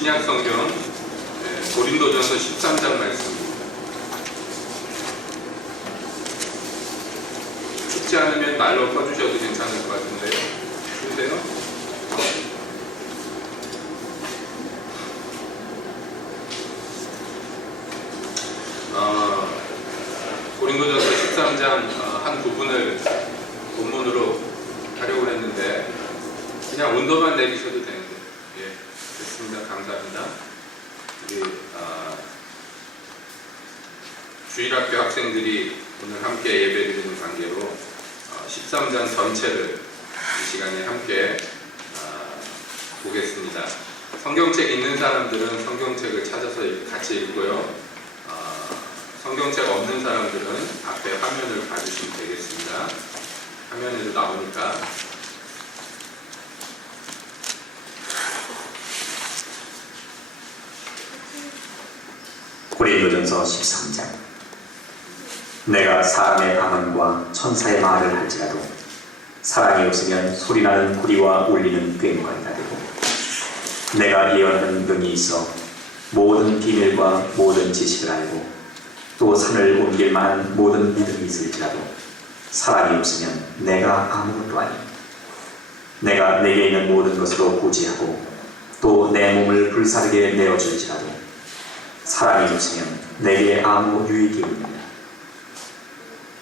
신약 성경 고린도전서 13장 말씀. 쉽지 않으면 말로 퍼주셔도 괜찮을 것 같은데요. 보세요. 고린도전서 13장 한 부분을 본문으로 하려고 했는데 그냥 온도만 내리셔도 되는데, 예, 됐습니다. 감사합니다. 우리 주일학교 학생들이 오늘 함께 예배드리는 관계로 13장 전체를 이 시간에 함께 보겠습니다. 성경책 있는 사람들은 성경책을 찾아서 같이 읽고요. 성경책 없는 사람들은 앞에 화면을 봐주시면 되겠습니다. 화면에도 나오니까. 고린도전서 13장. 내가 사람의 방언과 천사의 말을 할지라도 사랑이 없으면 소리나는 구리와 울리는 괭과리가 되고, 내가 예언하는 능이 있어 모든 비밀과 모든 지식을 알고 또 산을 옮길 만한 모든 믿음이 있을지라도 사랑이 없으면 내가 아무것도 아니. 내가 내게 있는 모든 것으로 구제하고 또 내 몸을 불사르게 내어줄지라도 사랑이 없으면 내게 아무 유익이 없느니라.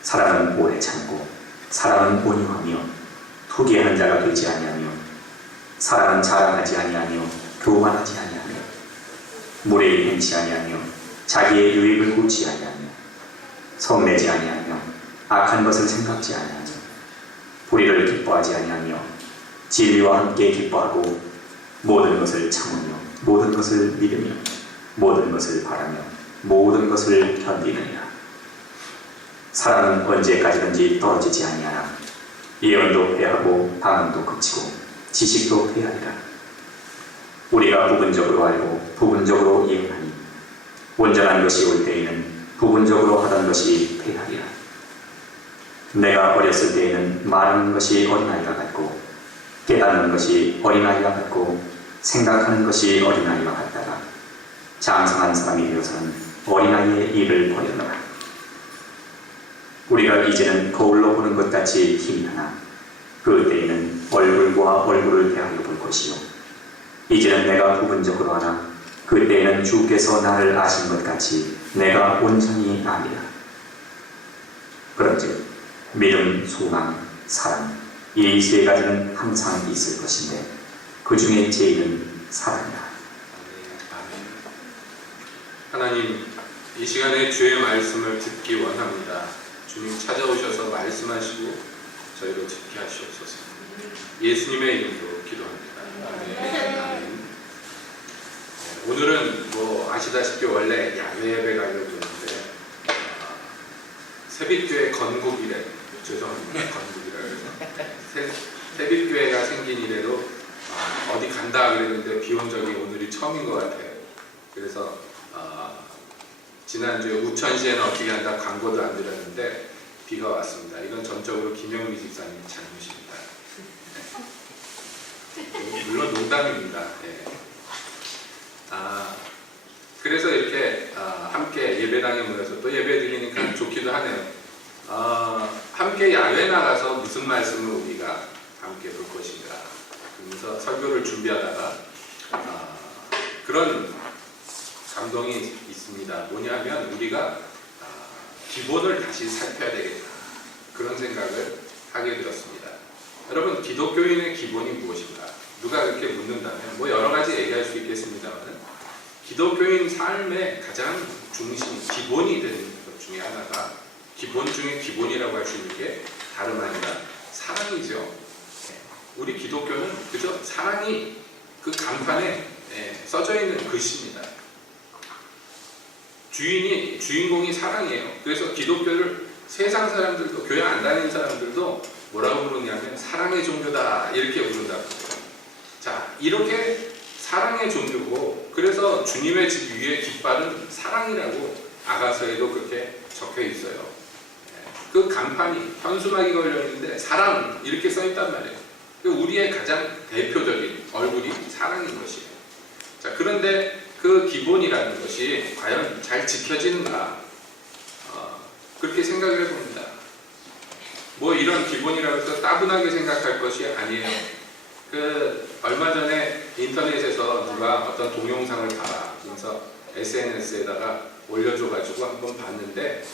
사랑은 오래 참고 사랑은 온유하며 투기하는 자가 되지 아니하며 사랑은 자랑하지 아니하며 교만하지 아니하며 무례히 행치 아니하며 자기의 유익을 굽지 아니하며 성내지 아니하며 악한 것을 생각지 아니하며 불의를 기뻐하지 아니하며 진리와 함께 기뻐하고 모든 것을 참으며 모든 것을 믿으며 모든 것을 바라며 모든 것을 견디느니라. 사랑은 언제까지든지 떨어지지 아니하나 예언도 패하고 방언도 그치고 지식도 패하리라. 우리가 부분적으로 알고 부분적으로 예언하니 온전한 것이 올 때에는 부분적으로 하던 것이 패하리라. 내가 어렸을 때에는 말하는 것이 어린아이가 같고 깨닫는 것이 어린아이가 같고 생각하는 것이 어린아이가 같다가 장성한 사람이 되어서는 어린아이의 일을 버렸노라. 우리가 이제는 거울로 보는 것 같이 힘이 하나 그때에는 얼굴과 얼굴을 대하여 볼 것이요 이제는 내가 부분적으로 하나 그때에는 주께서 나를 아신 것 같이 내가 온전히 아니라. 그런즉 믿음, 소망, 사랑 이 세 가지는 항상 있을 것인데 그 중에 제일은 사랑이다. 하나님, 이 시간에 주의 말씀을 듣기 원합니다. 주님 찾아오셔서 말씀하시고 저희로 듣게 하시옵소서. 예수님의 이름으로 기도합니다. 아멘. 오늘은 뭐 아시다시피 원래 야외 예배가 이루어졌는데 새빛교회 건국이래. 죄송합니다. 건국이라 그래서 새빛교회가 생긴 이래로 어디 간다 그랬는데 비 온 적이 오늘이 처음인 것 같아요. 그래서 지난주에 우천시에는 어떻게 한다 광고도 안 드렸는데 비가 왔습니다. 이건 전적으로 김영미 집사님 잘못입니다. 물론 농담입니다. 네. 그래서 이렇게 함께 예배당에 모여서 또 예배 드리니까 좋기도 하네요. 함께 야외 나가서 무슨 말씀을 우리가 함께 볼 것인가 그러면서 설교를 준비하다가 그런 감동이 있습니다. 뭐냐면 우리가 기본을 다시 살펴야 되겠다 그런 생각을 하게 되었습니다. 여러분, 기독교인의 기본이 무엇인가? 누가 그렇게 묻는다면 뭐 여러 가지 얘기할 수 있겠습니다만 기독교인 삶의 가장 중심, 기본이 되는 것 중에 하나가 기본 중에 기본이라고 할 수 있는 게 다름 아니라 사랑이죠. 우리 기독교는 그저 사랑이 그 간판에 써져 있는 글씨입니다. 주인공이 사랑이에요. 그래서 기독교를 세상 사람들도, 교회 안 다니는 사람들도 뭐라고 부르냐면 사랑의 종교다 이렇게 부른다고 해요. 자, 이렇게 사랑의 종교고, 그래서 주님의 집 위에 깃발은 사랑이라고 아가서에도 그렇게 적혀 있어요. 그 간판이 현수막이 걸려 있는데 사랑 이렇게 써 있단 말이에요. 우리의 가장 대표적인 얼굴이 사랑인 것이에요. 자, 그런데 그 기본이라는 것이 과연 잘 지켜지는가? 그렇게 생각을 해봅니다. 뭐 이런 기본이라고 해서 따분하게 생각할 것이 아니에요. 얼마 전에 인터넷에서 누가 어떤 동영상을 봐라. 그래서 SNS에다가 올려줘가지고 한번 봤는데,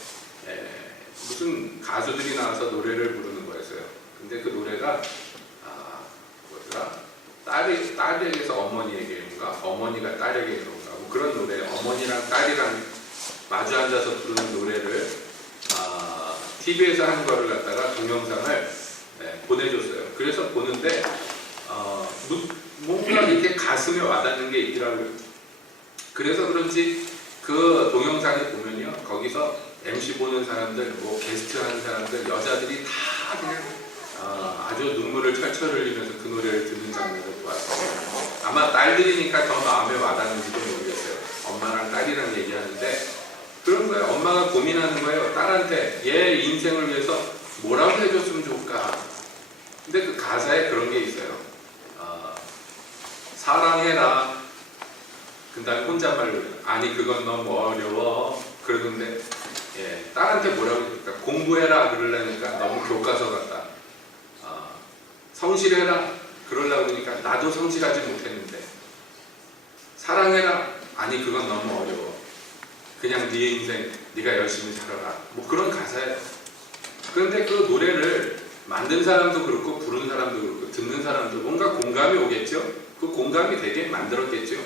무슨 가수들이 나와서 노래를 부르는 거였어요. 근데 그 노래가, 뭐더라? 딸에게서 어머니에게인가? 어머니가 딸에게인가? 뭐 그런 노래, 어머니랑 딸이랑 마주 앉아서 부르는 노래를, TV에서 한 거를 갖다가 동영상을 보내줬어요. 그래서 보는데, 뭔가 이렇게 가슴에 와닿는 게 있더라고요. 그래서 그런지 그 동영상에 보면요, 거기서 MC 보는 사람들, 뭐 게스트 하는 사람들, 여자들이 다 그냥 아주 눈물을 철철 흘리면서 그 노래를 듣는 장면을 보았어요. 아마 딸들이니까 더 마음에 와닿는지도 모르겠어요. 엄마랑 딸이랑 얘기하는데 그런 거예요. 엄마가 고민하는 거예요. 딸한테 얘 인생을 위해서 뭐라고 해줬으면 좋을까. 근데 그 가사에 그런 게 있어요. 사랑해라. 그 다음에 혼잣말로 아니 그건 너무 어려워. 그러던데 딸한테 뭐라고 해줄까. 공부해라 그러려니까 너무 교과서 같다. 성실해라 그러려고 그러니까 나도 성실하지 못했는데. 사랑해라. 아니 그건 너무 어려워. 그냥 네 인생 네가 열심히 살아라. 뭐 그런 가사예요. 그런데 그 노래를 만든 사람도 그렇고 부른 사람도 그렇고 듣는 사람도 뭔가 공감이 오겠죠. 그 공감이 되게 만들었겠죠.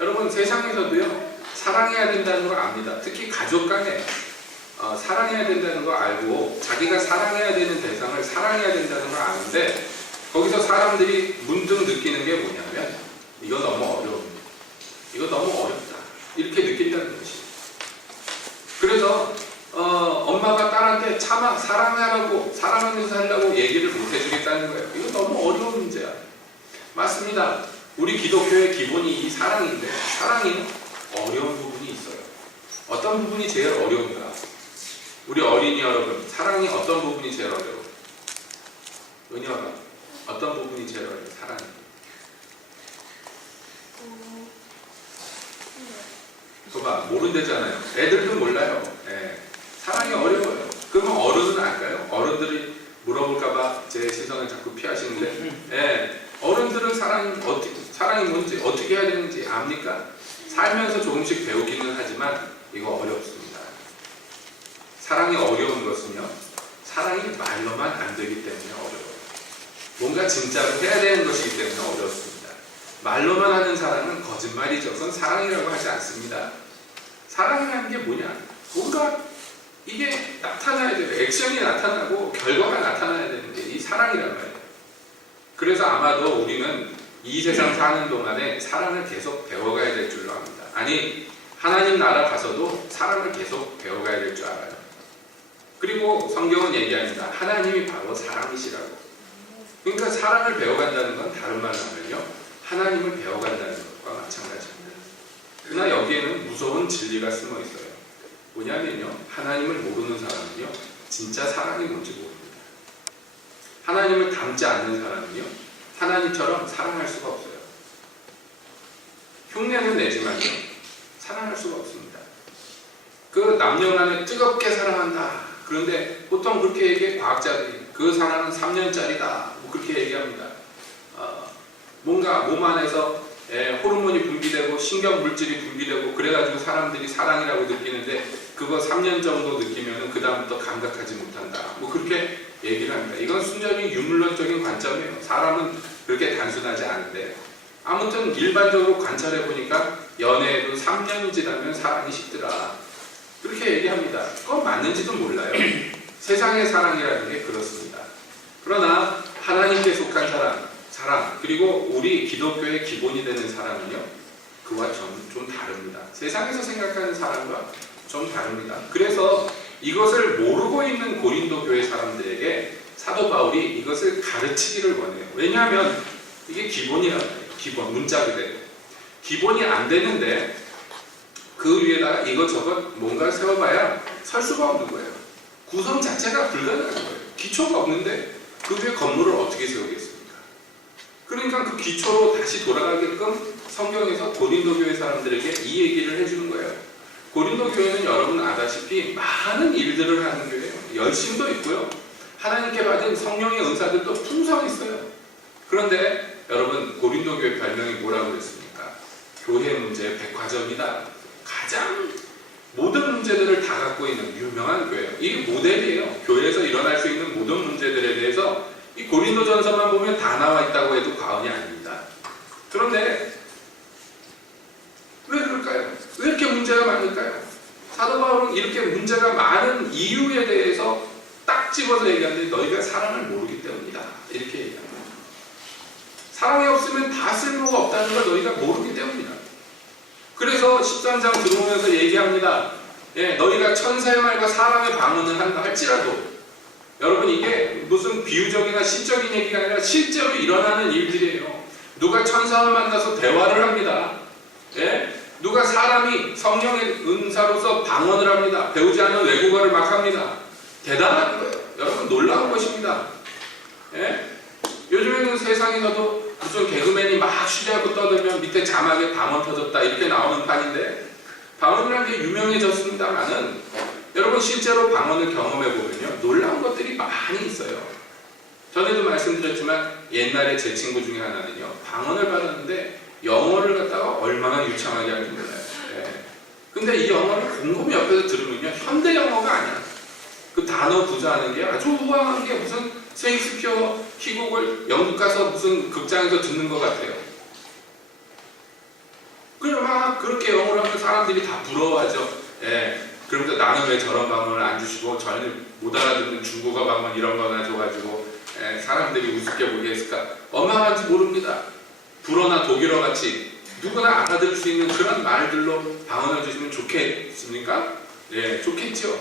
여러분 세상에서도요 사랑해야 된다는 걸 압니다. 특히 가족 간에 사랑해야 된다는 거 알고 자기가 사랑해야 되는 대상을 사랑해야 된다는 걸 아는데 거기서 사람들이 문득 느끼는 게 뭐냐면 이거 너무 어려워. 이거 너무 어렵다. 이렇게 느낀다는 것이. 그래서 엄마가 딸한테 차마 사랑하라고 사랑하면서 살라고 얘기를 못 해주겠다는 거예요. 이거 너무 어려운 문제야. 맞습니다. 우리 기독교의 기본이 이 사랑인데 사랑이 어려운 부분이 있어요. 어떤 부분이 제일 어려운가? 우리 어린이 여러분, 사랑이 어떤 부분이 제일 어려워? 은혜가 어떤 부분이 제일 어려워? 사랑이. 봐봐, 모른대잖아요. 애들도 몰라요. 사랑이 어려워요. 그러면 어른은 알까요? 어른들이 물어볼까봐 제 시선을 자꾸 피하시는데, 어른들은 사랑이 뭔지 어떻게 해야 되는지 압니까? 살면서 조금씩 배우기는 하지만 이거 어렵습니다. 사랑이 어려운 것은요, 사랑이 말로만 안 되기 때문에 어려워요. 뭔가 진짜로 해야 되는 것이기 때문에 어렵습니다. 말로만 하는 사랑은 거짓말이죠. 그건 사랑이라고 하지 않습니다. 사랑이라는 게 뭐냐? 뭔가 이게 나타나야 돼요. 액션이 나타나고 결과가 나타나야 되는 게 이 사랑이란 말이에요. 그래서 아마도 우리는 이 세상 사는 동안에 사랑을 계속 배워가야 될 줄로 압니다. 아니, 하나님 나라 가서도 사랑을 계속 배워가야 될 줄 알아요. 그리고 성경은 얘기합니다. 하나님이 바로 사랑이시라고. 그러니까 사랑을 배워간다는 건 다른 말로 하면요, 하나님을 배워간다는 것과 마찬가지입니다. 그러나 여기에는 무서운 진리가 숨어 있어요. 뭐냐면요, 하나님을 모르는 사람은요, 진짜 사랑이 뭔지 모릅니다. 하나님을 닮지 않는 사람은요, 하나님처럼 사랑할 수가 없어요. 흉내는 내지만요, 사랑할 수가 없습니다. 그 남녀간에 뜨겁게 사랑한다. 그런데 보통 그렇게 얘기해. 과학자들이 그 사랑은 3년짜리다. 뭐 그렇게 얘기합니다. 뭔가 몸 안에서 호르몬이 분비되고 신경 물질이 분비되고 그래가지고 사람들이 사랑이라고 느끼는데 그거 3년 정도 느끼면 그 다음부터 감각하지 못한다. 뭐 그렇게 얘기를 합니다. 이건 순전히 유물론적인 관점이에요. 사람은 그렇게 단순하지 않은데 아무튼 일반적으로 관찰해 보니까 연애도 3년이 지나면 사랑이 식더라. 그렇게 얘기합니다. 그건 맞는지도 몰라요. 세상의 사랑이라는 게 그렇습니다. 그러나 하나님께 속한 사랑 그리고 우리 기독교의 기본이 되는 사랑은요, 그와 좀 다릅니다. 세상에서 생각하는 사랑과 좀 다릅니다. 그래서 이것을 모르고 있는 고린도 교회 사람들에게 사도 바울이 이것을 가르치기를 원해요. 왜냐하면 이게 기본이란 말이에요. 기본, 문자 그대로. 기본이 안 되는데 그 위에다가 이것저것 뭔가 세워봐야 설 수가 없는 거예요. 구성 자체가 불가능한 거예요. 기초가 없는데 그 위에 건물을 어떻게 세우겠습니까? 그러니까 그 기초로 다시 돌아가게끔 성경에서 고린도 교회 사람들에게 이 얘기를 해주는 거예요. 고린도 교회는 여러분 아다시피 많은 일들을 하는 교회예요. 열심도 있고요. 하나님께 받은 성령의 은사들도 풍성했어요. 그런데 여러분 고린도 교회 별명이 뭐라고 그랬습니까? 교회 문제 백화점이다. 가장 모든 문제들을 다 갖고 있는 유명한 교회예요. 이게 모델이에요. 교회에서 일어날 수 있는 모든 문제들에 대해서 이 고린도전서만 보면 다 나와 있다고 해도 과언이 아닙니다. 그런데 왜 그럴까요? 왜 이렇게 문제가 많을까요? 사도 바울은 이렇게 문제가 많은 이유에 대해서 딱 집어서 얘기하는데 너희가 사랑을 모르기 때문이다. 이렇게 얘기합니다. 사랑이 없으면 다 쓸모가 없다는 걸 너희가 모르기 때문이다. 그래서 13장 들어오면서 얘기합니다. 예, 너희가 천사의 말과 사람의 방언을 한다 할지라도 여러분 이게 무슨 비유적이나 시적인 얘기가 아니라 실제로 일어나는 일들이에요. 누가 천사와 만나서 대화를 합니다. 예? 누가 사람이 성령의 은사로서 방언을 합니다. 배우지 않은 외국어를 막 합니다. 대단한 거예요. 여러분 놀라운 것입니다. 예? 요즘에는 세상에서도 무슨 개그맨이 막 쉬자고 떠들면 밑에 자막에 방언 터졌다 이렇게 나오는 판인데 방언이라는 게 유명해졌습니다만은 여러분 실제로 방언을 경험해보면요 놀라운 것들이 많이 있어요. 전에도 말씀드렸지만 옛날에 제 친구 중에 하나는요 방언을 받았는데 영어를 갖다가 얼마나 유창하게 하는지 몰라요. 예. 근데 이 영어를 곰곰이 옆에서 들으면요 현대 영어가 아니야. 그 단어 구사하는 게 아주 우아한 게 무슨 셰익스피어 희곡을 영국 가서 무슨 극장에서 듣는 것 같아요. 그냥 막 그렇게 영어를 하면 사람들이 다 부러워하죠. 예. 그러면서 나는 왜 저런 방언을 안 주시고 저는 못 알아듣는 중국어 방언 이런 거나 줘가지고 예, 사람들이 우습게 보게 했을까? 얼마만지 모릅니다. 불어나 독일어 같이 누구나 알아들을 수 있는 그런 말들로 방언을 주시면 좋겠습니까? 예, 좋겠죠.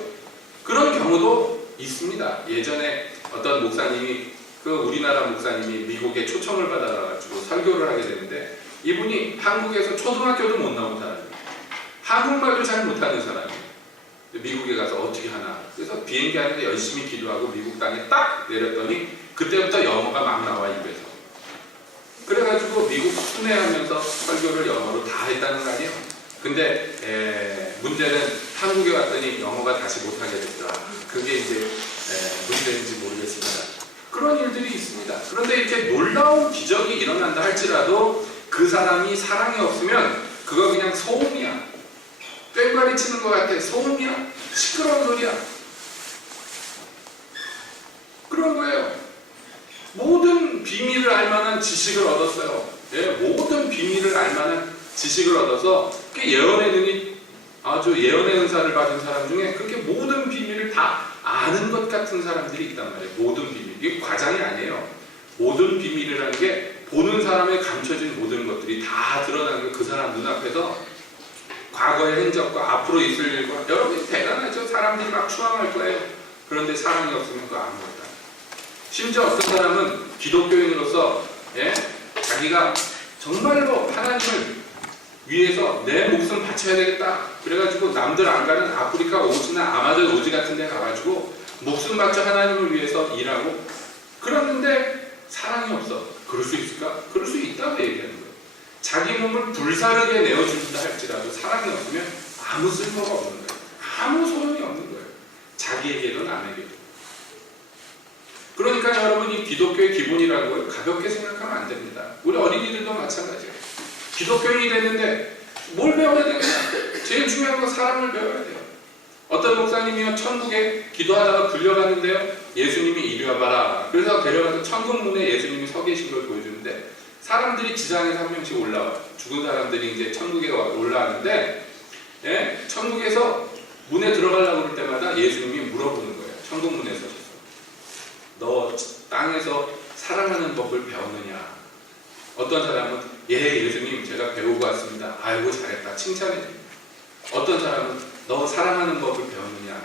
그런 경우도 있습니다. 예전에 어떤 목사님이 우리나라 목사님이 미국에 초청을 받아가지고 설교를 하게 되는데 이분이 한국에서 초등학교도 못 나온 사람이에요. 한국말도 잘 못하는 사람이에요. 미국에 가서 어떻게 하나. 그래서 비행기 안에서 열심히 기도하고 미국 땅에 딱 내렸더니 그때부터 영어가 막 나와 입에서. 그래가지고 미국 순회하면서 설교를 영어로 다 했다는 거 아니에요. 근데 문제는 한국에 왔더니 영어가 다시 못하게 됐더라. 그게 이제 문제인지 모르겠습니다. 그런 일들이 있습니다. 그런데 이렇게 놀라운 기적이 일어난다 할지라도 그 사람이 사랑이 없으면 그거 그냥 소음이야. 꽹과리 치는 것 같아. 소음이야. 시끄러운 소리야. 그런 거예요. 모든 비밀을 알 만한 지식을 얻었어요. 예, 모든 비밀을 알 만한 지식을 얻어서 예언의 눈이 아주 예언의 은사를 받은 사람 중에 그렇게 모든 비밀을 다 아는 것 같은 사람들이 있단 말이에요. 모든 비밀. 이게 과장이 아니에요. 모든 비밀이라는 게 보는 사람의 감춰진 모든 것들이 다 드러나는 그 사람 눈앞에서 과거의 흔적과 앞으로 있을 일과 여러분이 대단하죠. 사람들이 막 추앙할 거예요. 그런데 사랑이 없으면 그거 아무것도 아니에요. 심지어 어떤 사람은 기독교인으로서 자기가 정말로 하나님을 위해서 내 목숨 바쳐야 되겠다. 그래가지고 남들 안 가는 아프리카 오지나 아마존 오지 같은 데 가가지고 목숨 바쳐 하나님을 위해서 일하고 그랬는데 사랑이 없어. 그럴 수 있을까? 그럴 수 있다고 얘기하는 거예요. 자기 몸을 불사르게 내어준다 할지라도 사랑이 없으면 아무 쓸모가 없는 거예요. 아무 소용이 없는 거예요. 자기에게도 남에게도. 그러니까 여러분 이 기독교의 기본이라고 가볍게 생각하면 안 됩니다. 우리 어린이들도 마찬가지예요. 기독교인이 됐는데 뭘 배워야 되느냐? 제일 중요한 건 사랑을 배워야 돼요. 어떤 목사님이요 천국에 기도하다가 불려갔는데요 예수님이 이리 와봐라. 그래서 데려가서 천국 문에 예수님이 서 계신 걸 보여주는데 사람들이 지상에서 한 명씩 올라와요. 죽은 사람들이 이제 천국에 올라왔는데 천국에서 문에 들어가려고 그럴 때마다 예수님이 물어보는 거예요. 천국 문에 서셔서 너 땅에서 사랑하는 법을 배웠느냐? 어떤 사람은 예수님 제가 배우고 왔습니다. 아이고 잘했다 칭찬해 줍니다. 어떤 사람은 너 사랑하는 법을 배웠느냐?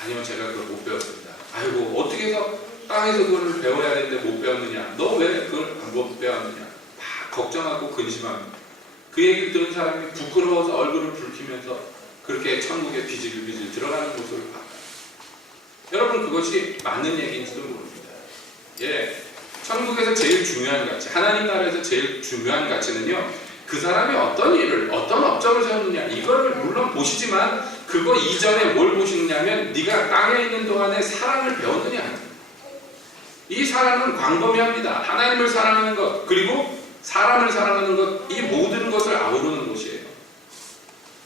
아니요 제가 그걸 못 배웠습니다. 아이고 어떻게 해서 땅에서 그걸 배워야 되는데 못 배웠느냐? 너 왜 그걸 못 배웠느냐? 막 걱정하고 근심합니다. 그 얘기를 들은 사람이 부끄러워서 얼굴을 붉히면서 그렇게 천국에 비질비질 들어가는 모습을 봤다. 여러분 그것이 맞는 얘기인지도 모릅니다. 천국에서 제일 중요한 가치, 하나님 나라에서 제일 중요한 가치는요 그 사람이 어떤 일을, 어떤 업적을 세웠느냐 이걸 물론 보시지만 그거 이전에 뭘 보시느냐면 네가 땅에 있는 동안에 사랑을 배웠느냐. 이 사랑은 광범위합니다. 하나님을 사랑하는 것 그리고 사람을 사랑하는 것, 이 모든 것을 아우르는 곳이에요.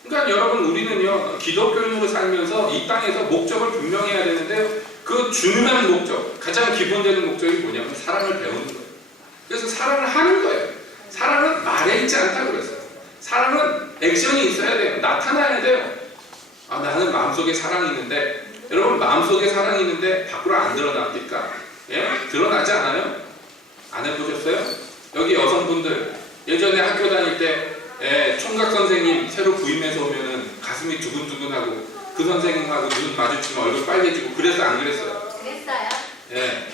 그러니까 여러분 우리는요 기독교인으로 살면서 이 땅에서 목적을 분명히 해야 되는데 그 중요한 목적, 가장 기본되는 목적이 뭐냐면 사랑을 배우는 거예요. 그래서 사랑을 하는 거예요. 사랑은 말에 있지 않다고 그랬어요. 사랑은 액션이 있어야 돼요. 나타나야 돼요. 아, 나는 마음속에 사랑이 있는데, 여러분 마음속에 사랑이 있는데 밖으로 안 드러납니까? 예? 드러나지 않아요? 안 해보셨어요? 여기 여성분들 예전에 학교 다닐 때 총각 선생님 새로 부임해서 오면은 가슴이 두근두근하고 그 선생님하고 눈 마주치면 얼굴 빨개지고 그래서 안 그랬어요? 그랬어요. 예.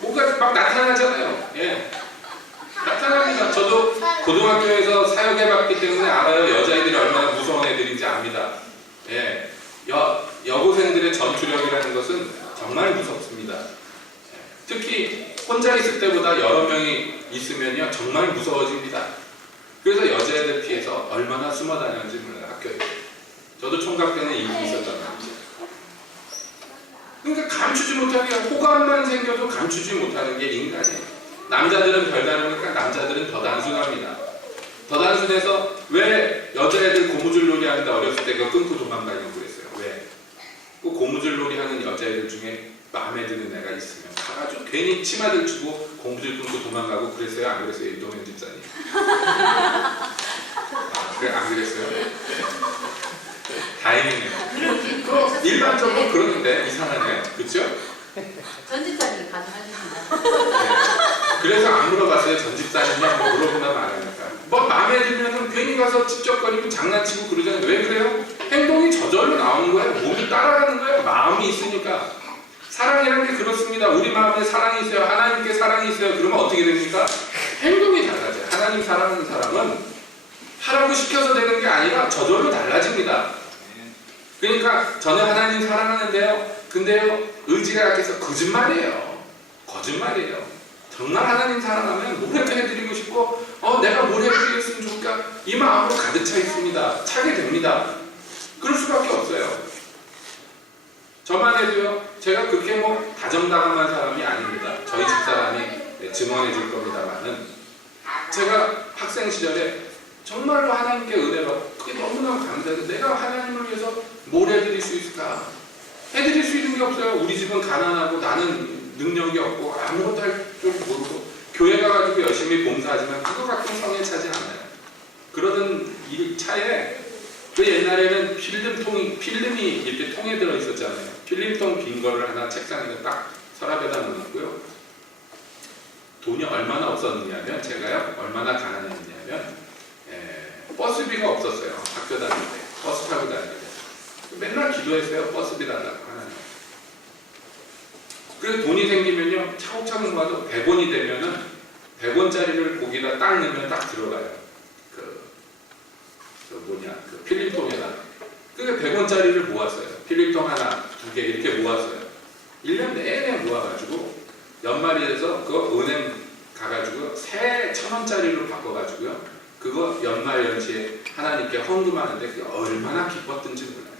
뭔가 막 나타나잖아요. 예. 나타납니다. 저도 고등학교에서 사역해봤기 때문에 알아요. 여자애들이 얼마나 무서운 애들인지 압니다. 예. 여고생들의 전투력이라는 것은 정말 무섭습니다. 특히 혼자 있을 때보다 여러 명이 있으면요 정말 무서워집니다. 그래서 여자애들 피해서 얼마나 숨어 다녔는지 몰라요. 학교에. 저도 총각 때는 인기 있었단 말이죠. 그러니까 감추지 못하게 호감만 생겨도 감추지 못하는 게 인간이에요. 남자들은 별다르니까 남자들은 더 단순합니다. 더 단순해서 왜 여자애들 고무줄 놀이 하는데 어렸을 때 그거 끊고 도망가려고 그랬어요. 왜? 그 고무줄 놀이 하는 여자애들 중에 마음에 드는 애가 있으면 가가지고 괜히 치마들 주고 고무줄 끊고 도망가고 그랬어요? 안 그랬어요? 이동현 집사님. 아, 그래? 안 그랬어요? 다행이네요. 일반적으로 그러는데 이상하네. 그쵸? 전집사님 가능하십니다. 그래서 안 물어봤어요. 전집사님이야 뭐 물어본다면 안 하니까. 뭐 마음에 들면은 괜히 가서 찝쩍거리고 장난치고 그러잖아요. 왜 그래요? 행동이 저절로 나오는 거예요. 몸이 따라가는 거예요. 마음이 있으니까. 사랑이라는 게 그렇습니다. 우리 마음에 사랑이 있어요. 하나님께 사랑이 있어요. 그러면 어떻게 됩니까? 행동이 달라져요. 하나님 사랑하는 사람은 하라고 시켜서 되는 게 아니라 저절로 달라집니다. 그러니까 저는 하나님 사랑하는데요. 근데요 의지가 약해서 거짓말이에요. 거짓말이에요. 정말 하나님 사랑하면 뭐라도 해드리고 싶고 내가 뭘 해드리겠으면 좋을까 이 마음으로 가득 차 있습니다. 차게 됩니다. 그럴 수밖에 없어요. 저만 해도요 제가 그렇게 뭐 다정다감한 사람이 아닙니다. 저희 집사람이 증언해 줄 겁니다만은 제가 학생 시절에 정말로 하나님께 은혜로 그게 너무너무 감사해서 내가 하나님을 위해서 뭘 해드릴 수 있을까? 해드릴 수 있는 게 없어요. 우리 집은 가난하고 나는 능력이 없고 아무것도 할 줄 모르고 교회 가가지고 열심히 봉사하지만 그거 갖고는 성에 차지 않아요. 그러던 일 차에 그 옛날에는 필름이 이렇게 통에 들어 있었잖아요. 필름통 빈 거를 하나 책상에 딱 서랍에다 넣었고요. 돈이 얼마나 없었느냐면 제가요 얼마나 가난했느냐면 버스비가 없었어요. 학교 다닐 때 버스 타고 다닐 때 맨날 기도했어요. 버스비 달라고 하나님. 그래서 돈이 생기면요 차곡차곡 모아서 100원이 되면은 100원짜리를 거기다 딱 넣으면 딱 들어가요. 그 필름통에다. 그러니까 100원짜리를 모았어요. 필름통 하나, 두 개 이렇게 모았어요. 1년 내내 모아가지고 연말이 돼서 그거 은행 가가지고 새 1,000원짜리로 바꿔가지고요. 그거 연말 연시에 하나님께 헌금하는데 그게 얼마나 기뻤던지 몰라요.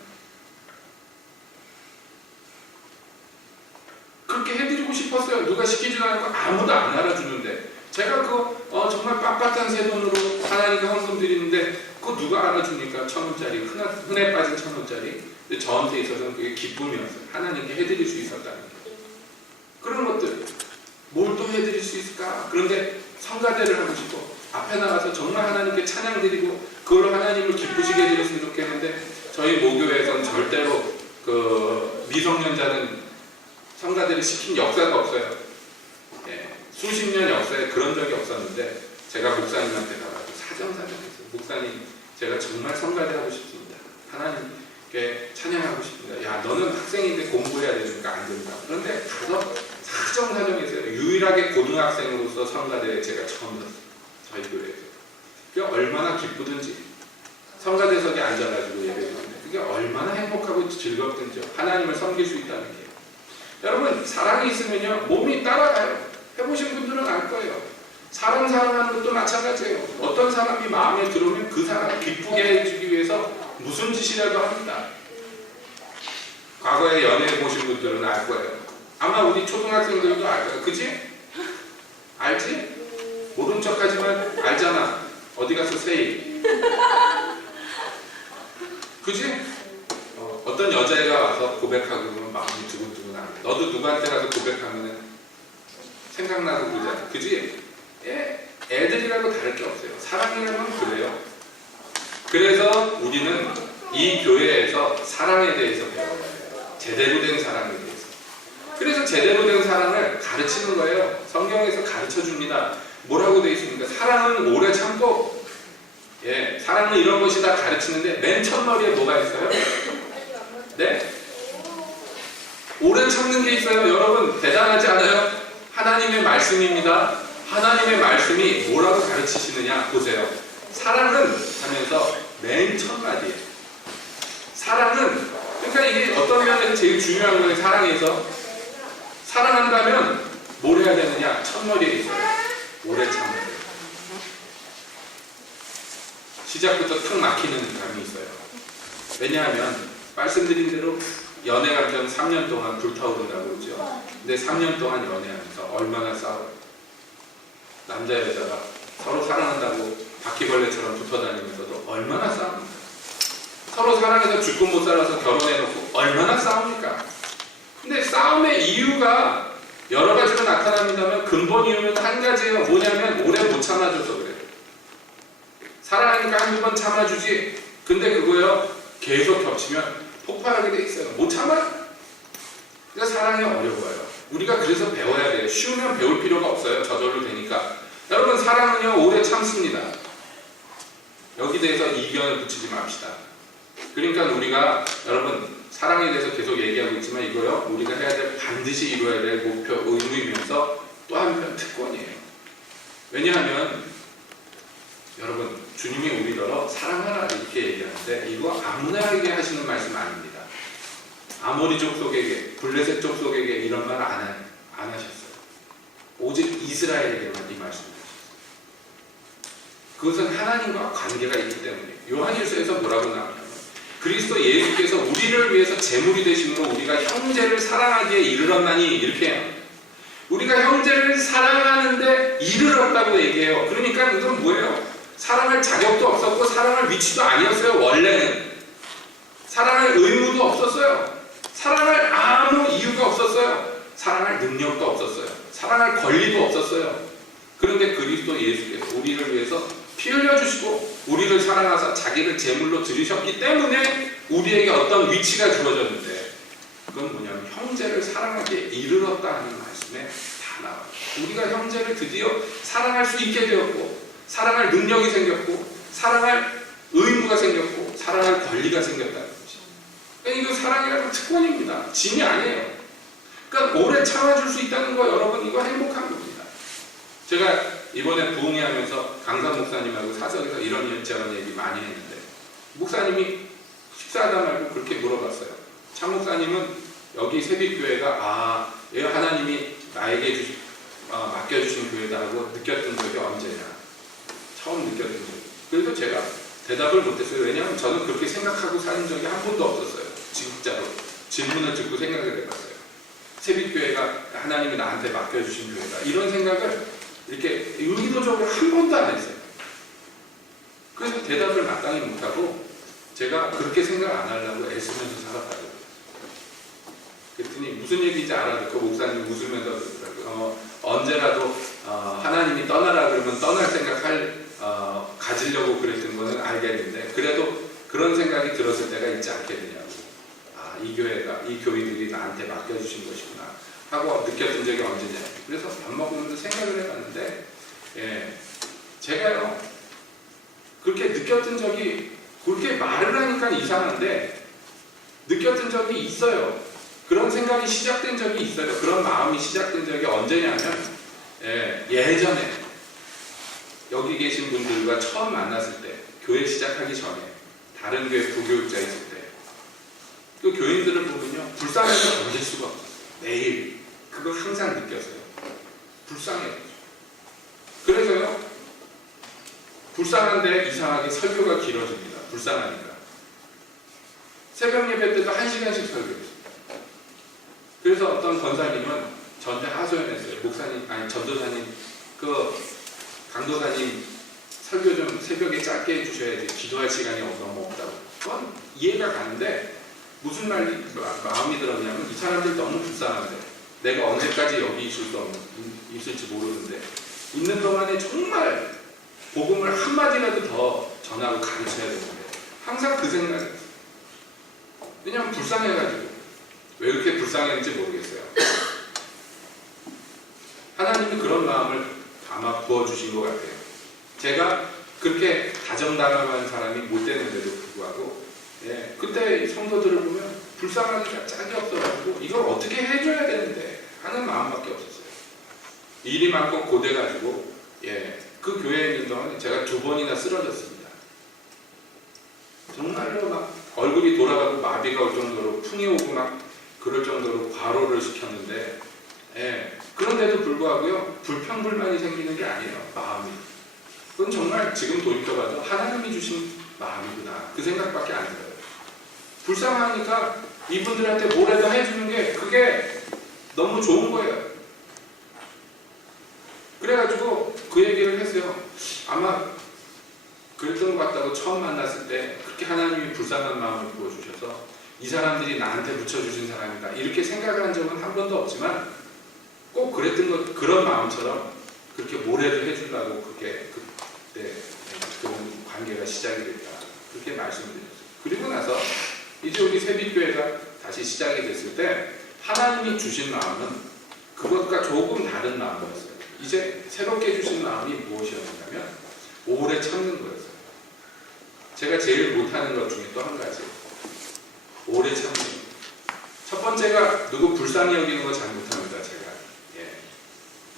그렇게 해드리고 싶었어요. 누가 시키지도 않고 아무도 안 알아주는데 제가 그거 정말 빳빳한 새 돈으로 하나님께 헌금 드리는데 그거 누가 알아주니까 1,000원짜리 흔해 빠진 1,000원짜리. 근데 저한테 있어서는 그게 기쁨이었어요. 하나님께 해드릴 수 있었다는 게. 그런 것들 뭘 또 해드릴 수 있을까? 그런데 성가대를 하고 싶어. 앞에 나가서 정말 하나님께 찬양 드리고 그걸로 하나님을 기쁘시게 해드렸으면 좋겠는데 저희 모교에서는 절대로 그 미성년자는 성가대를 시킨 역사가 없어요. 수십 년 역사에 그런 적이 없었는데 제가 목사님한테 가가지고 사정사정했어요. 목사님 제가 정말 성가대 하고 싶습니다. 하나님께 찬양하고 싶습니다. 야 너는 학생인데 공부해야 되니까 안 된다. 그런데 가서 사정사정했어요. 유일하게 고등학생으로서 성가대에 제가 처음 들었어요. 저희 교회에서. 그게 얼마나 기쁘든지 성가대석에 앉아가지고 예배드리는데 그게 얼마나 행복하고 즐겁든지요. 하나님을 섬길 수 있다는 게. 여러분 사랑이 있으면요 몸이 따라가요. 해보신 분들은 알 거예요. 사람 사랑하는 것도 마찬가지예요. 어떤 사람이 마음에 들어오면 그 사람을 기쁘게 해주기 위해서 무슨 짓이라도 합니다. 과거에 연애 보신 분들은 알 거예요. 아마 우리 초등학생들도 알 거예요. 그지? 알지? 모른 척하지만 알잖아. 어디 가서 세이. 그지? 어떤 여자애가 와서 고백하고 그러면 마음이 두근두근하고, 너도 누구한테 가서 고백하면 생각나고 그러잖아. 그지? 애들이라고 다를 게 없어요. 사랑이라면 그래요. 그래서 우리는 이 교회에서 사랑에 대해서 배워야 돼요. 제대로 된 사랑에 대해서. 그래서 제대로 된 사랑을 가르치는 거예요. 성경에서 가르쳐 줍니다. 뭐라고 되어 있습니까? 사랑은 오래 참고, 사랑은 이런 것이다 가르치는데 맨 첫머리에 뭐가 있어요? 네? 오래 참는 게 있어요. 여러분 대단하지 않아요? 하나님의 말씀입니다. 하나님의 말씀이 뭐라고 가르치시느냐 보세요. 사랑은 하면서 맨 첫마디에 사랑은, 그러니까 이게 어떤 면에서 제일 중요한 거예요. 사랑에서 사랑한다면 뭘 해야 되느냐? 첫머리에 있어요. 오래 참는 거예요. 시작부터 탁 막히는 감이 있어요. 왜냐하면 말씀드린 대로 연애 관계는 3년 동안 불타오른다고 그러죠. 근데 3년 동안 연애하면서 얼마나 싸워요. 남자 여자가 서로 사랑한다고 바퀴벌레처럼 붙어다니면서도 얼마나 싸웁니까? 서로 사랑해서 죽고 못 살아서 결혼해놓고 얼마나 싸웁니까? 근데 싸움의 이유가 여러 가지로 나타납니다만 근본 이유는 한 가지예요. 뭐냐면 오래 못 참아줘서 그래요. 사랑하니까 한두 번 참아주지. 근데 그거요 계속 겹치면 폭발하게 돼 있어요. 못 참아? 그러니까 사랑이 어려워요. 우리가 그래서 배워야 돼요. 쉬우면 배울 필요가 없어요. 저절로 되니까. 여러분 사랑은요 오래 참습니다. 여기 대해서 이견을 붙이지 맙시다. 그러니까 우리가 여러분 사랑에 대해서 계속 얘기하고 있지만 이거요 우리가 해야 될 반드시 이루어야 될 목표 의무이면서 또 한편 특권이에요. 왜냐하면 여러분 주님이 우리더러 사랑하라 이렇게 얘기하는데 이거 아무나에게 하시는 말씀 아닙니다. 아모리 족속에게 블레셋 족속에게 이런 말 안 하셨어요. 오직 이스라엘에게만 이 말씀을 하셨어요. 그것은 하나님과 관계가 있기 때문에 요한일서에서 뭐라고 나오냐면 그리스도 예수께서 우리를 위해서 제물이 되심으로 우리가 형제를 사랑하기에 이르렀나니 이렇게 해요. 우리가 형제를 사랑하는데 이르렀다고 얘기해요. 그러니까 이건 뭐예요? 사랑할 자격도 없었고 사랑할 위치도 아니었어요. 원래는 사랑할 의무도 없었어요. 사랑할 아무 이유가 없었어요. 사랑할 능력도 없었어요. 사랑할 권리도 없었어요. 그런데 그리스도 예수께서 우리를 위해서 피 흘려주시고 우리를 사랑하사 자기를 제물로 드리셨기 때문에 우리에게 어떤 위치가 주어졌는데 그건 뭐냐면 형제를 사랑하기에 이르렀다 하는 말씀에 다 나와요. 우리가 형제를 드디어 사랑할 수 있게 되었고 사랑할 능력이 생겼고 사랑할 의무가 생겼고 사랑할 권리가 생겼다는 거지. 그러니까 이거 사랑이라는 특권입니다. 짐이 아니에요. 그러니까 오래 참아줄 수 있다는 거 여러분 이거 행복한 겁니다. 제가 이번에 부흥회하면서 강사 목사님하고 사석에서 이런저런 얘기 많이 했는데 목사님이 식사하다 말고 그렇게 물어봤어요. 참 목사님은 여기 세빛교회가 하나님이 나에게 맡겨주신 교회다 하고 느꼈던 적이 언제냐. 처음 느꼈던 적이. 그래서 제가 대답을 못했어요. 왜냐하면 저는 그렇게 생각하고 사는 적이 한 번도 없었어요. 진짜로. 질문을 듣고 생각을 해봤어요. 세빛교회가 하나님이 나한테 맡겨주신 교회다. 이런 생각을 이렇게 의도적으로 한 번도 안 했어요. 그래서 대답을 마땅히 못하고 제가 그렇게 생각 안 하려고 애쓰면서 살았다고. 그랬더니 무슨 얘기인지 알아듣고 목사님 웃으면서 그러더라고요. 언제라도 하나님이 떠나라 그러면 떠날 생각 가지려고 그랬던 거는 알겠는데 그래도 그런 생각이 들었을 때가 있지 않겠느냐고. 이 교회가, 이 교인들이 나한테 맡겨주신 것이구나 하고 느꼈던 적이 언제냐. 그래서 밥 먹으면서 생각을 해봤는데 제가요 그렇게 느꼈던 적이 그렇게 말을 하니까 이상한데 느꼈던 적이 있어요. 그런 생각이 시작된 적이 있어요. 그런 마음이 시작된 적이 언제냐면 예전에 여기 계신 분들과 처음 만났을 때 교회 시작하기 전에 다른 교회 부교육자 있을 때 그 교인들을 보면요 불쌍해서 견딜 수가 없어요. 매일 그거 항상 느꼈어요. 불쌍해요. 그래서 그래서요, 불쌍한데 이상하게 설교가 길어집니다. 불쌍하니까. 새벽 예배 때도 1시간씩 설교했어요. 그래서 어떤 권사님은 저한테 하소연했어요. 목사님, 아니 전도사님, 강도사님 설교 좀 새벽에 짧게 해주셔야지 기도할 시간이 너무 없다고. 그건 이해가 가는데 무슨 마음이 들었냐면 이 사람들 너무 불쌍한데 내가 언제까지 여기 있을지 모르는데 있는 동안에 정말 복음을 한마디라도 더 전하고 가르쳐야 되는데 항상 그 생각이 있어요. 왜냐하면 불쌍해가지고. 왜 이렇게 불쌍했는지 모르겠어요. 하나님이 그런 마음을 아마 부어주신 것 같아요. 제가 그렇게 다정다감한 사람이 못 되는데도 불구하고 그때 성도들을 보면 불쌍하기가 짝이 없어가지고 이걸 어떻게 해줘야 되는데 하는 마음밖에 없었어요. 일이 많고 고돼가지고 그 교회에 있는 동안 제가 2번이나 쓰러졌습니다. 정말로 막 얼굴이 돌아가고 마비가 올 정도로 풍이 오고 막 그럴 정도로 과로를 시켰는데 그런데도 불구하고요 불평불만이 생기는 게 아니에요. 마음이. 그건 정말 지금 돌이켜봐도 하나님이 주신 마음이구나 그 생각밖에 안 들어요. 불쌍하니까 이분들한테 뭐라도 해주는 게 그게 너무 좋은 거예요. 그래가지고 그 얘기를 했어요. 아마 그랬던 것 같다고 처음 만났을 때 그렇게 하나님이 불쌍한 마음을 부어주셔서 이 사람들이 나한테 붙여주신 사람이다 이렇게 생각한 적은 한 번도 없지만 꼭 그랬던 그런 마음처럼 그렇게 뭐라도 해주려고 그렇게 그때 그런 관계가 시작이 됐다 그렇게 말씀드렸어요. 그리고 나서 이제 우리 세빛교회가 다시 시작이 됐을 때 하나님이 주신 마음은 그것과 조금 다른 마음이었어요. 이제 새롭게 주신 마음이 무엇이었냐면 오래 참는 거였어요. 제가 제일 못하는 것 중에 또 한 가지 오래 참는 것. 첫 번째가 누구 불쌍히 여기는 거 잘 못합니다. 제가.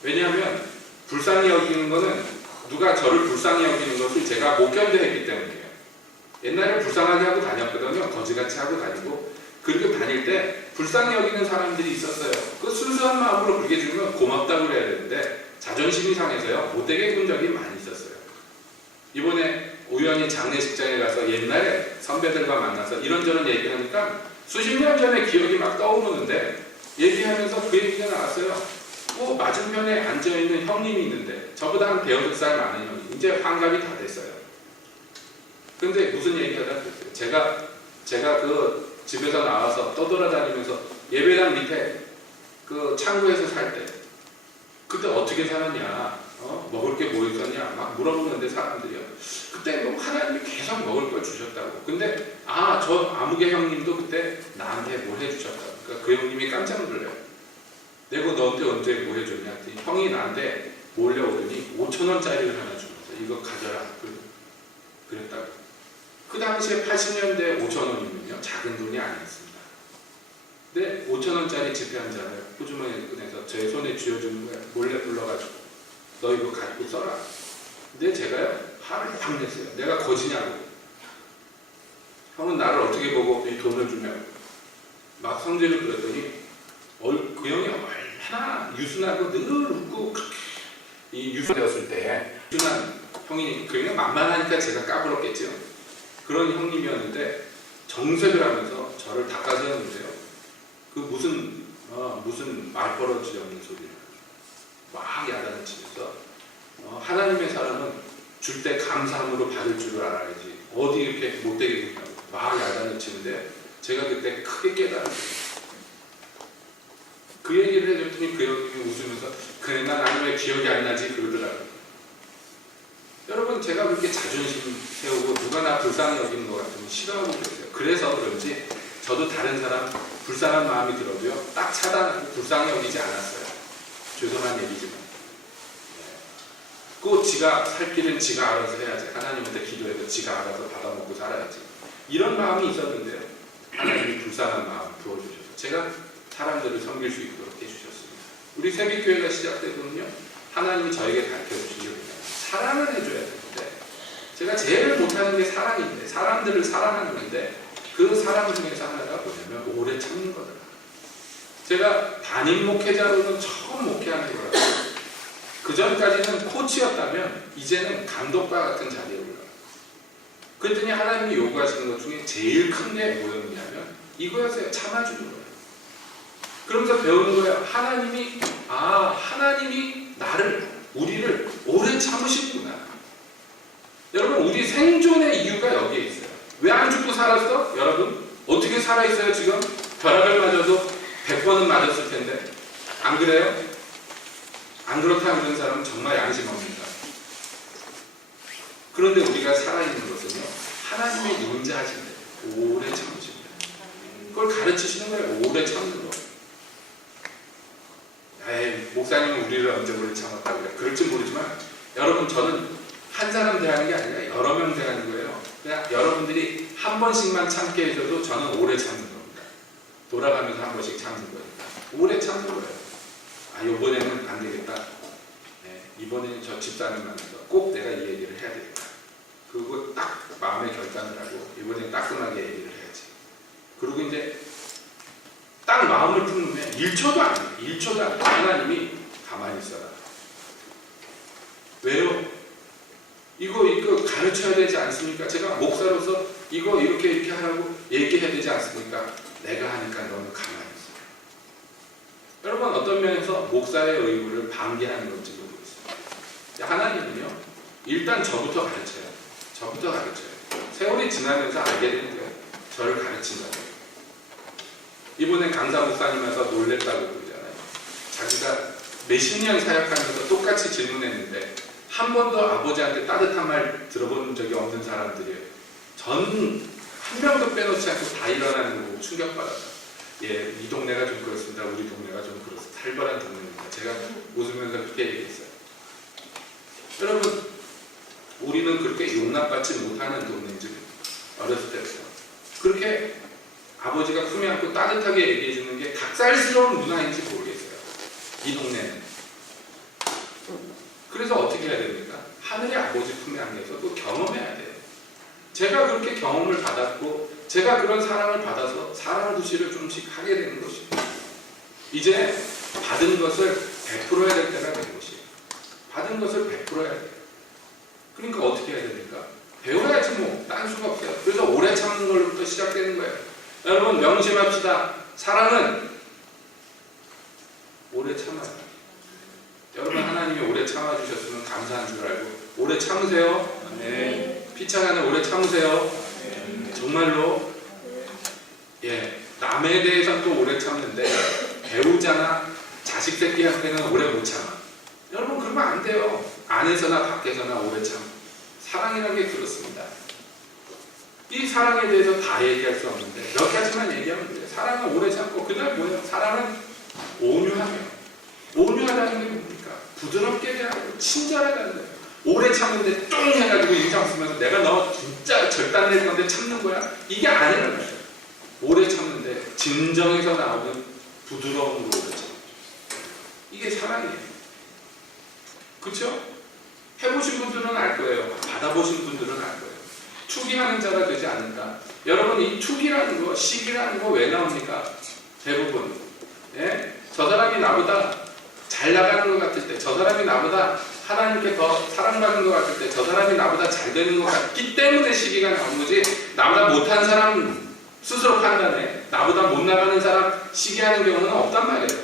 왜냐하면 불쌍히 여기는 거는 누가 저를 불쌍히 여기는 것을 제가 못 견뎌했기 때문이에요. 옛날에 불쌍하게 하고 다녔거든요. 거지같이 하고 다니고 그리고 다닐 때 불쌍히 여기는 사람들이 있었어요. 그 순수한 마음으로 그렇게 주면 고맙다고 그래야 되는데 자존심이 상해서요. 못되게 군 적이 많이 있었어요. 이번에 우연히 장례식장에 가서 옛날에 선배들과 만나서 이런저런 얘기하니까 수십 년 전에 기억이 막 떠오르는데 얘기하면서 그 얘기가 나왔어요. 맞은편에 앉아있는 형님이 있는데 저보다 한 대여섯 살 많은 형님 이제 환갑이 다 됐어요. 근데 무슨 얘기하다 그랬어요. 제가 그 집에서 나와서 떠돌아다니면서 예배당 밑에 그 창고에서 살 때 그때 어떻게 살았냐 먹을 게 뭐 있었냐 막 물어보는데 사람들이요. 그때 뭐 하나님이 계속 먹을 걸 주셨다고. 근데 저 아무개 형님도 그때 나한테 뭘 해주셨다고. 그러니까 그 형님이 깜짝 놀래요. 내가 너한테 언제 뭐 해줬냐 했더니 형이 나한테 몰려오더니 5,000원짜리를 하나 주면서 이거 가져라 그랬다고. 그 당시에 80년대 5,000원이면요 작은 돈이 아니었습니다. 근데 5,000원짜리 지폐 한 장을 호주머니에 꺼내서 제 손에 쥐어주는 거예요. 몰래 불러가지고 너 이거 가지고 써라. 근데 제가요 화를 확 냈어요. 내가 거지냐고. 형은 나를 어떻게 보고 이 돈을 주냐고. 막 성질을 부렸더니 그 형이 얼마나 유순하고 늘 웃고 이 유순되었을 때 유순한 형이 그냥 만만하니까 제가 까불었겠죠. 그런 형님이었는데 정색을 하면서 저를 닦아세웠는데요. 그 무슨 말버릇이 없는 소리를 막 야단을 치면서 하나님의 사람은 줄 때 감사함으로 받을 줄을 알아야지 어디 이렇게 못되게 굴냐고 막 야단을 치는데 제가 그때 크게 깨달았어요. 그 얘기를 해줬더니 그 형님이 웃으면서 그래 난 아니 왜 기억이 안 나지 그러더라고요. 여러분 제가 그렇게 자존심 세우고 누가 나 불쌍히 여기는 것 같으면 싫어하고 그랬어요. 그래서 그런지 저도 다른 사람 불쌍한 마음이 들어도요 딱 차단하고 불쌍히 여기지 않았어요. 죄송한 얘기지만 꼭 지가 살 길은 지가 알아서 해야지. 하나님한테 기도해서 지가 알아서 받아먹고 살아야지. 이런 마음이 있었는데요 하나님이 불쌍한 마음 부어주셔서 제가 사람들을 섬길 수 있도록 해주셨습니다. 우리 세빛교회가 시작되면요 하나님이 저에게 가르쳐주신 게 뭐냐면 사랑을 해줘야 되는데 제가 제일 못하는 게 사랑인데 사람들을 사랑하는 건데 그 사랑 중에서 하나가 뭐냐면 오래 참는 거더라. 제가 담임 목회자로는 처음 목회하는 거라고. 그 전까지는 코치였다면 이제는 감독과 같은 자리에 올라가요. 그랬더니 하나님이 요구하시는 것 중에 제일 큰 게 뭐였냐면 이거였어요. 참아주는 거예요. 그러면서 배우는 거예요. 하나님이 우리를 오래 참으시구나. 여러분, 우리 생존의 이유가 여기에 있어요. 왜 안 죽고 살았어? 여러분, 어떻게 살아있어요 지금? 벼락을 맞아도 100번은 맞았을 텐데. 안 그래요? 안 그렇다 그런 사람은 정말 양심 없습니다. 그런데 우리가 살아있는 것은요, 하나님의 인자하신데 오래 참으십니다. 그걸 가르치시는 거예요. 오래 참는 거. 에이, 목사님은 우리를 언제 오래 참았다고 그래. 그럴지 모르지만 여러분, 저는 한 사람 대하는 게 아니라 여러 명 대하는 거예요. 그냥 여러분들이 한 번씩만 참게 해줘도 저는 오래 참는 겁니다. 돌아가면서 한 번씩 참는 거니까. 오래 참는 거예요. 이번에는 안 되겠다. 네, 이번에는 저 집사님 만나서 꼭 내가 이 얘기를 해야 되겠다. 그리고 딱 마음의 결단을 하고 이번엔 따끔하게 얘기를 해야지. 그리고 이제 딱 마음을 품으면 1초도 안 돼. 1초도 안 돼. 하나님이 가만히 있어라. 왜요? 이거 가르쳐야 되지 않습니까? 제가 목사로서 이거 이렇게 하라고 얘기해야 되지 않습니까? 내가 하니까 너는 가만히 있어. 여러분, 어떤 면에서 목사의 의무를 방기하는 건지도 모르겠어요. 하나님은요, 일단 저부터 가르쳐요. 세월이 지나면서 알게 되는 거예요. 저를 가르친다고. 이번에 강사 목사님에서 놀랬다고 그러잖아요. 자기가 몇십 년 사역하면서 똑같이 질문했는데 한 번도 아버지한테 따뜻한 말 들어본 적이 없는 사람들이에요. 한 명도 빼놓지 않고 다 일어나는 거 보고 충격받았어요. 예, 이 동네가 좀 그렇습니다. 우리 동네가 좀 그렇습니다. 살벌한 동네입니다. 제가 웃으면서 그렇게 얘기했어요. 여러분, 우리는 그렇게 용납받지 못하는 동네인지 어렸을 때부터 그렇게 아버지가 품에 안고 따뜻하게 얘기해 주는 게 닭살스러운 문화인지 모르겠어요. 이 동네는. 그래서 어떻게 해야 됩니까? 하늘의 아버지 품에 안겨서 또 경험해야 돼요. 제가 그렇게 경험을 받았고 제가 그런 사랑을 받아서 사랑 구실을 좀씩 하게 되는 것입니다. 이제 받은 것을 베풀어야 될 때가 된 것이에요. 받은 것을 베풀어야 돼요. 그러니까 어떻게 해야 됩니까? 배워야지 뭐. 딴 수가 없어요. 그래서 오래 참는 걸로부터 시작되는 거예요. 여러분, 명심합시다. 사랑은 오래 참아요. 여러분, 하나님이 오래 참아주셨으면 감사한 줄 알고 오래 참으세요. 네. 피차간에 오래 참으세요. 정말로. 예, 남에 대해서는 또 오래 참는데 배우자나 자식 새끼한테는 오래 못 참아. 여러분, 그러면 안 돼요. 안에서나 밖에서나 오래 참. 사랑이라는 게 그렇습니다. 이 사랑에 대해서 다 얘기할 수 없는데 몇 가지만 얘기하면 돼요. 사랑은 오래 참고. 그다음 뭐예요? 사랑은 온유하며. 온유하다는 게 뭡니까? 부드럽게 대하고 친절하다는 거예요. 오래 참는데 쫑 해가지고 인상 쓰면서 내가 너 진짜 절단내는 건데 참는 거야? 이게 아니라는 거예요. 오래 참는데 진정에서 나오는 부드러움으로 오래 참죠. 이게 사랑이에요. 그렇죠? 해보신 분들은 알 거예요. 받아보신 분들은 알 거예요. 투기하는 자가 되지 않는다. 여러분, 이 투기라는 거, 시기라는 거 왜 나옵니까? 대부분. 예? 저 사람이 나보다 잘 나가는 것 같을 때, 저 사람이 나보다 하나님께 더 사랑받는 것 같을 때, 저 사람이 나보다 잘 되는 것 같기 때문에 시기가 나오는 거지, 나보다 못한 사람 스스로 판단해. 나보다 못 나가는 사람 시기하는 경우는 없단 말이에요.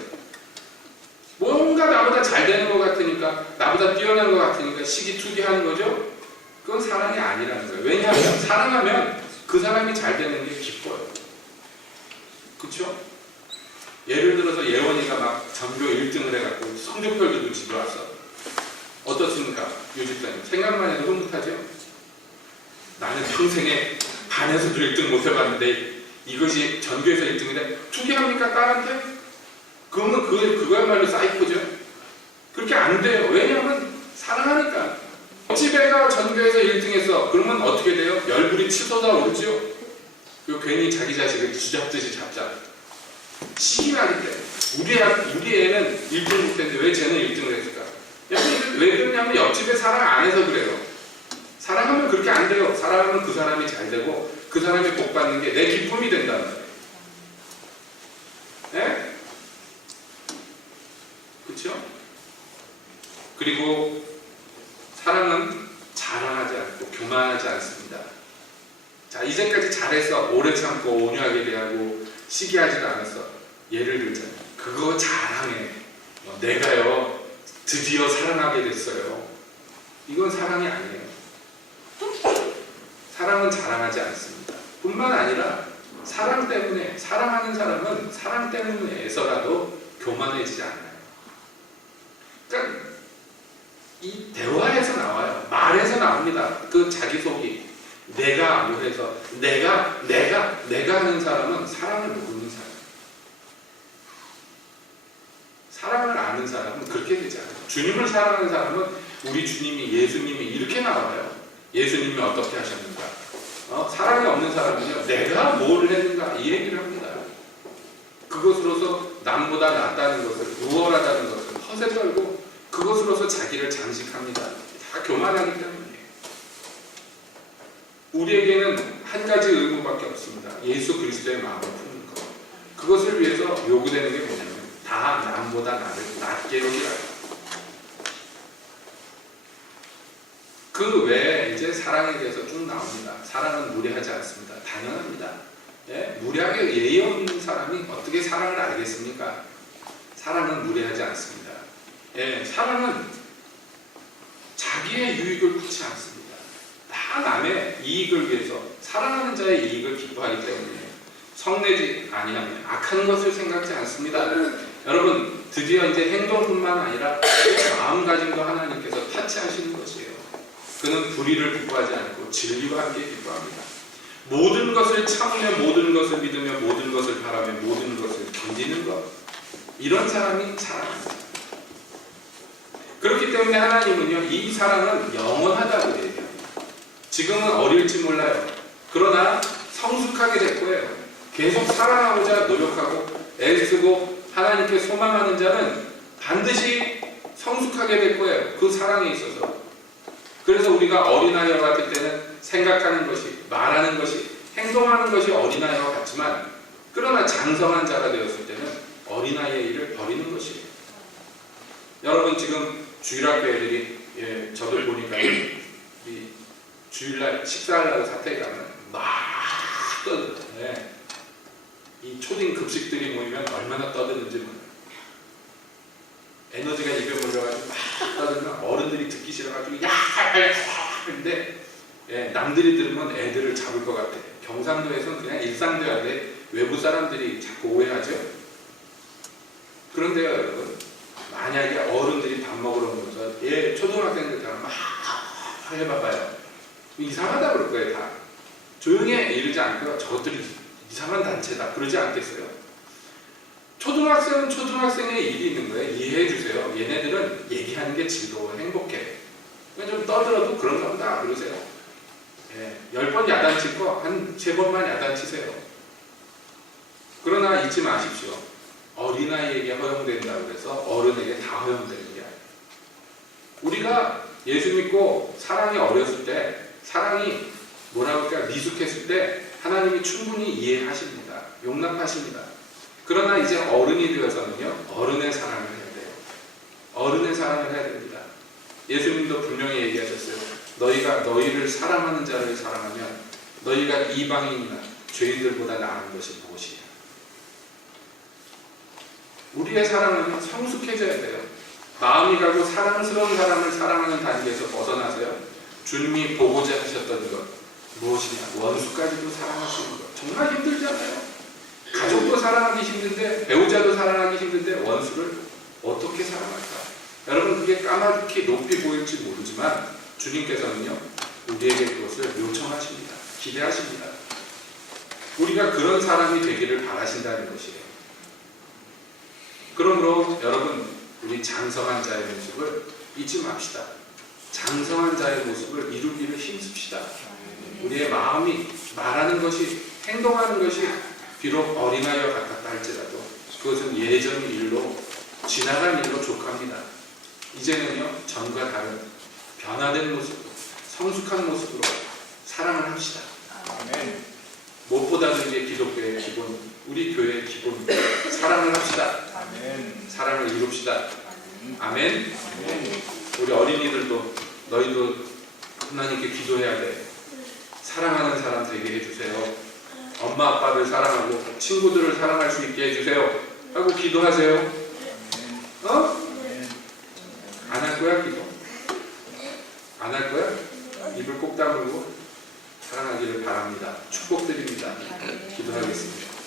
뭔가 나보다 잘 되는 것 같으니까, 나보다 뛰어난 것 같으니까 시기 투기하는 거죠? 그건 사랑이 아니라는 거예요. 왜냐하면 사랑하면 그 사람이 잘 되는 게 기뻐요. 그렇죠? 예를 들어서 예원이가 막 전교 1등을 해갖고 성적표도 집에 왔어. 어떻습니까? 유집사님. 생각만 해도 흐뭇하죠? 나는 평생에 반에서도 1등 못 해봤는데 이것이 전교에서 1등인데 투기합니까? 딸한테? 그러면 그거야말로 사이코죠. 그렇게 안 돼요. 왜냐하면 사랑하니까. 집에가 전교에서 1등했어. 그러면 어떻게 돼요? 열불이 치솟아 오르죠. 괜히 자기 자식을 쥐잡듯이 잡자. 시기나기 때문에. 우리 애는 1등 못했는데 왜 쟤는 1등을 했을까? 왜 그러냐면 옆집에 사랑 안 해서 그래요. 사랑하면 그렇게 안 돼요. 사랑하면 그 사람이 잘 되고 그 사람이 복 받는 게 내 기쁨이 된다는 거예요. 네? 그렇죠? 그리고 사랑은 자랑하지 않고 교만하지 않습니다. 자, 이제까지 잘해서 오래 참고 온유하게 대하고 시기하지도 않았어. 예를 들자면 그거 자랑해. 내가요 드디어 사랑하게 됐어요. 이건 사랑이 아니에요. 사랑은 자랑하지 않습니다. 뿐만 아니라 사랑 때문에, 사랑하는 사람은 사랑 때문에서라도 교만해지지 않아요. 그러니까 이 대화에서 나와요. 말에서 나옵니다. 그 자기속이 내가 뭐해서 내가 하는 사람은 사랑을 모르는 사람. 사랑을 아는 사람은 그렇게 되지 않아요. 주님을 사랑하는 사람은 우리 주님이, 예수님이 이렇게 나와요. 예수님이 어떻게 하셨는가? 사랑이 없는 사람은요, 내가 뭘 했는가 이 얘기를 합니다. 그것으로서 남보다 낫다는 것을, 우월하다는 것을 허세 떨고 그것으로서 자기를 장식합니다. 다 교만하기 때문이에요. 우리에게는 한 가지 의무밖에 없습니다. 예수 그리스도의 마음을 푸는 것. 그것을 위해서 요구되는 게 뭐냐면 다 남보다 나를 낫게 여기라. 그 외에 이제 사랑에 대해서 쭉 나옵니다. 사랑은 무례하지 않습니다. 당연합니다. 예? 무례하게 예의 없는 사람이 어떻게 사랑을 알겠습니까? 사랑은 무례하지 않습니다. 예, 사랑은 자기의 유익을 구치 않습니다. 다 남의 이익을 위해서 사랑하는 자의 이익을 기뻐하기 때문에 성내지 아니하며 악한 것을 생각지 않습니다. 여러분 드디어 이제 행동뿐만 아니라 마음가짐도 하나님께서 타치하시는 것이에요. 그는 불의를 기뻐하지 않고 진리와 함께 기뻐합니다. 모든 것을 참으며 모든 것을 믿으며 모든 것을 바라며 모든 것을 견디는 것, 이런 사람이 사랑합니다. 그렇기 때문에 하나님은요, 이 사랑은 영원하다고 얘기합니다. 지금은 어릴지 몰라요. 그러나 성숙하게 될 거예요. 계속 사랑하고자 노력하고 애쓰고 하나님께 소망하는 자는 반드시 성숙하게 될 거예요. 그 사랑에 있어서. 그래서 우리가 어린아이와 같을 때는 생각하는 것이, 말하는 것이, 행동하는 것이 어린아이와 같지만, 그러나 장성한 자가 되었을 때는 어린아이의 일을 버리는 것이에요. 여러분 지금 주일학교 애들이, 예, 저들 보니까 이 주일날 식사하려고 사택에 가면 막 떠들어요. 네. 이 초딩 급식들이 모이면 얼마나 떠드는지 몰라요. 에너지가 입에 몰려가지고 막 떠들면 어른들이 듣기 싫어가지고 야! 근데 예, 남들이 들으면 애들을 잡을 것 같아. 경상도에서는 그냥 일상돼야 돼. 외부 사람들이 자꾸 오해하죠. 그런데요 여러분, 만약에 어른들이 밥 먹으러 오면서 예, 초등학생들처럼 막 해봐봐요. 이상하다 그럴 거예요. 다 조용히 해 이러지 않고요. 저것들이 이상한 단체다 그러지 않겠어요? 초등학생은 초등학생의 일이 있는 거예요. 이해해 주세요. 얘네들은 얘기하는 게 즐거워, 행복해. 좀 떠들어도 그런가 보다 그러세요. 예, 10번 야단칠 거 한 3번만 야단치세요. 그러나 잊지 마십시오. 어린아이에게 허용된다고 해서 어른에게 다 허용되는 게 아니에요. 우리가 예수 믿고 사랑이 어렸을 때, 사랑이 뭐라고 할까 미숙했을 때 하나님이 충분히 이해하십니다. 용납하십니다. 그러나 이제 어른이 되어서는요, 어른의 사랑을 해야 돼요. 어른의 사랑을 해야 됩니다. 예수님도 분명히 얘기하셨어요. 너희가 너희를 사랑하는 자를 사랑하면 너희가 이방인이나 죄인들보다 나은 것이 무엇이냐. 우리의 사랑은 성숙해져야 돼요. 마음이 가고 사랑스러운 사람을 사랑하는 단계에서 벗어나서요, 주님이 보고자 하셨던 것 무엇이냐, 원수까지도 사랑하시는 것. 정말 힘들잖아요. 가족도 사랑하기 힘든데, 배우자도 사랑하기 힘든데 원수를 어떻게 사랑할까? 여러분 그게 까맣게 높이 보일지 모르지만 주님께서는요, 우리에게 그것을 요청하십니다. 기대하십니다. 우리가 그런 사람이 되기를 바라신다는 것이에요. 그러므로 여러분, 우리 장성한 자의 모습을 잊지 맙시다. 장성한 자의 모습을 이루기를 힘씁시다. 우리의 마음이, 말하는 것이, 행동하는 것이 비록 어린아이와 같았다 할지라도 그것은 예전 일로, 지나간 일로 족합니다. 이제는요, 전과 다른 변화된 모습으로, 성숙한 모습으로 사랑을 합시다. 아멘. 무엇보다도 이제 기독교의 기본, 우리 교회의 기본, 사랑을 합시다. 아멘. 사랑을 이룹시다. 아멘. 아멘. 우리 어린이들도 너희도 하나님께 기도해야 돼. 사랑하는 사람 되게 해주세요. 엄마 아빠를 사랑하고 친구들을 사랑할 수 있게 해주세요 하고 기도하세요. 어? 안 할 거야 기도? 안 할 거야? 입을 꼭 다물고 사랑하기를 바랍니다. 축복드립니다. 기도하겠습니다.